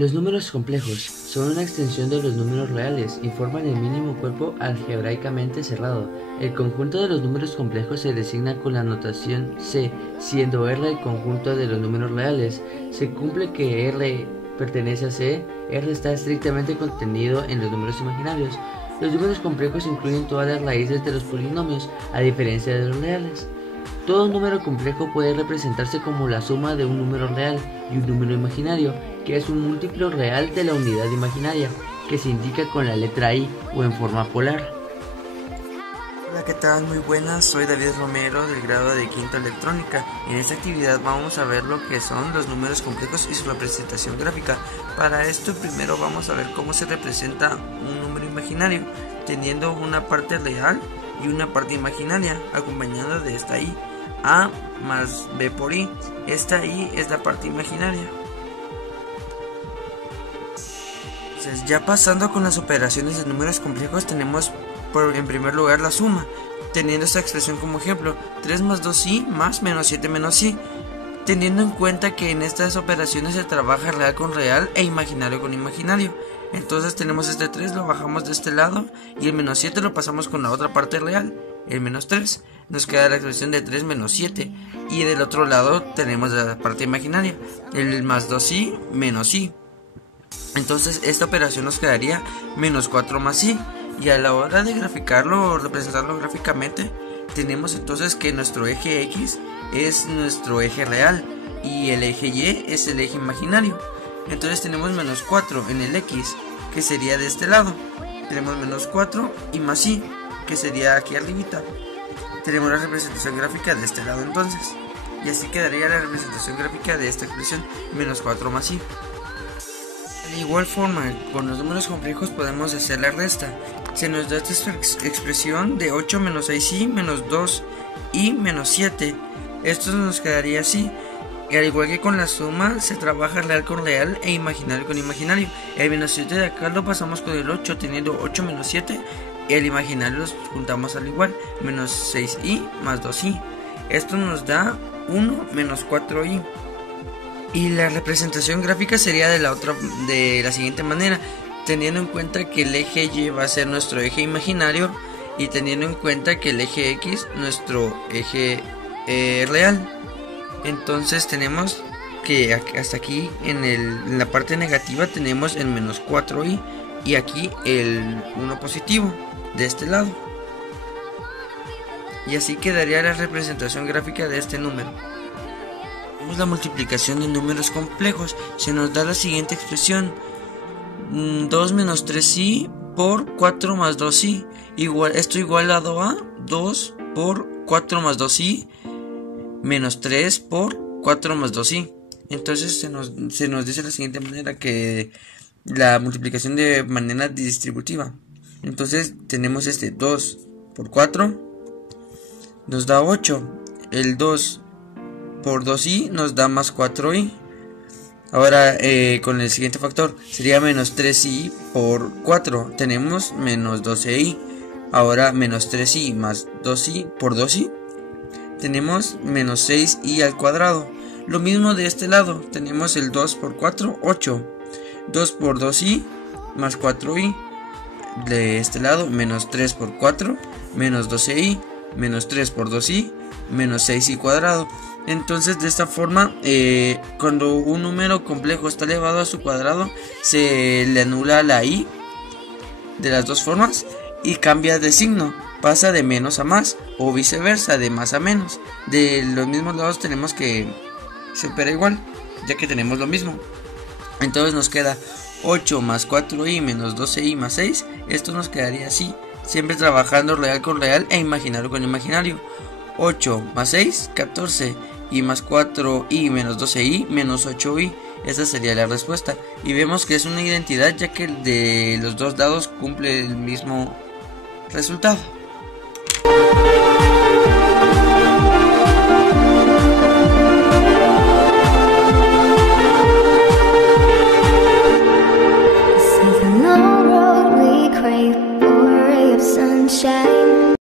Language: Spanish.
Los números complejos son una extensión de los números reales y forman el mínimo cuerpo algebraicamente cerrado. El conjunto de los números complejos se designa con la notación C, siendo R el conjunto de los números reales. Se cumple que R pertenece a C, R está estrictamente contenido en los números imaginarios. Los números complejos incluyen todas las raíces de los polinomios, a diferencia de los reales. Todo número complejo puede representarse como la suma de un número real y un número imaginario, que es un múltiplo real de la unidad imaginaria, que se indica con la letra I o en forma polar. Hola, ¿qué tal? Muy buenas, soy David Romero del grado de Quinto Electrónica. En esta actividad vamos a ver lo que son los números complejos y su representación gráfica. Para esto primero vamos a ver cómo se representa un número imaginario, teniendo una parte real y una parte imaginaria, acompañada de esta I. A más B por I. Esta I es la parte imaginaria. Entonces, ya pasando con las operaciones de números complejos, tenemos en primer lugar la suma, teniendo esta expresión como ejemplo: 3 más 2i más menos 7 menos i, teniendo en cuenta que en estas operaciones se trabaja real con real e imaginario con imaginario. Entonces tenemos este 3, lo bajamos de este lado, y el menos 7 lo pasamos con la otra parte real, el menos 3. Nos queda la expresión de 3 menos 7, y del otro lado tenemos la parte imaginaria, el más 2i menos i. Entonces esta operación nos quedaría menos 4 más i, y a la hora de graficarlo o representarlo gráficamente, tenemos entonces que nuestro eje X es nuestro eje real y el eje Y es el eje imaginario. Entonces tenemos menos 4 en el X, que sería de este lado. Tenemos menos 4 y más i, que sería aquí arribita. Tenemos la representación gráfica de este lado entonces, y así quedaría la representación gráfica de esta expresión, menos 4 más i. De igual forma, con los números complejos podemos hacer la resta. Se nos da esta expresión de 8 menos 6i menos 2i menos 7. Esto nos quedaría así. Y al igual que con la suma, se trabaja real con real e imaginario con imaginario. El menos 7 de acá lo pasamos con el 8, teniendo 8 menos 7. Y el imaginario los juntamos al igual, menos 6i más 2i. Esto nos da 1 menos 4i. Y la representación gráfica sería de la siguiente manera, teniendo en cuenta que el eje Y va a ser nuestro eje imaginario y teniendo en cuenta que el eje X nuestro eje real. Entonces tenemos que hasta aquí en la parte negativa tenemos el menos 4i y aquí el 1 positivo de este lado. Y así quedaría la representación gráfica de este número. La multiplicación de números complejos, se nos da la siguiente expresión: 2 menos 3i por 4 más 2i, esto igualado a 2 por 4 más 2i menos 3 por 4 más 2i. Entonces se nos dice de la siguiente manera, que la multiplicación de manera distributiva. Entonces tenemos este 2 por 4 nos da 8, el 2 por 2i nos da más 4i. Ahora con el siguiente factor sería menos 3i por 4, tenemos menos 12i. Ahora menos 3i más 2i por 2i, tenemos menos 6i al cuadrado. Lo mismo de este lado, tenemos el 2 por 4, 8. 2 por 2i más 4i. De este lado, menos 3 por 4, menos 12i, menos 3 por 2i, menos 6i cuadrado. Entonces de esta forma, cuando un número complejo está elevado a su cuadrado, se le anula la i de las dos formas y cambia de signo, pasa de menos a más o viceversa, de más a menos. De los mismos lados tenemos que se opera igual, ya que tenemos lo mismo. Entonces nos queda 8 más 4i menos 12i más 6. Esto nos quedaría así, siempre trabajando real con real e imaginario con imaginario. 8 más 6, 14, y más 4i menos 12i menos 8i. Esa sería la respuesta. Y vemos que es una identidad, ya que de los dos lados cumple el mismo resultado. This is a long road we crave for a ray of sunshine.